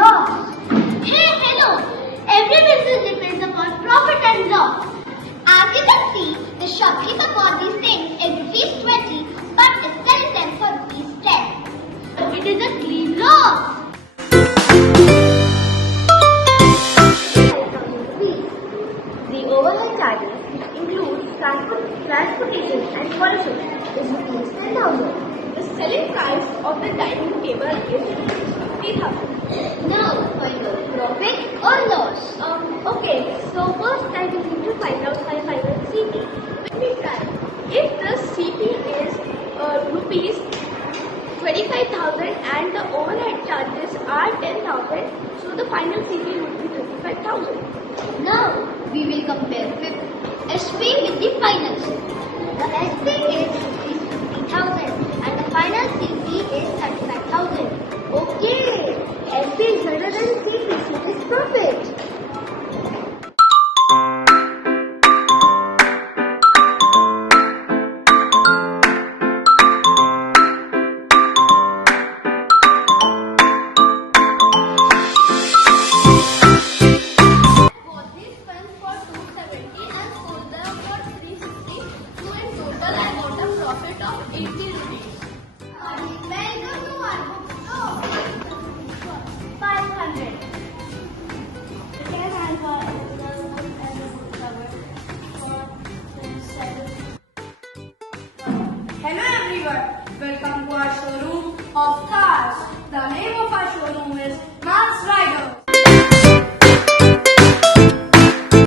loss. Hey, hello. Every business depends upon profit and loss. As you can see, the shopkeeper bought these things at ₹20 but is selling them for ₹10. It is a clean loss. The overhead charges, which includes transportation and polishing, is ₹10,000. The selling price of the dining table is ₹50,000. Now, find out profit or loss. Okay, so first I will need to find out my final CP. Let me try. If the CP is rupees 25,000 and the overhead charges are 10,000, so the final CP would be 35,000. Now, we will compare SP with the final CP. The SP is ₹50,000 and the final CP is ₹35,000. Okay, SP is greater than CP, so it is profit. Profit of 80 rupees. 500. Hello everyone, welcome to our showroom of cars. The name of our showroom is Max Rider.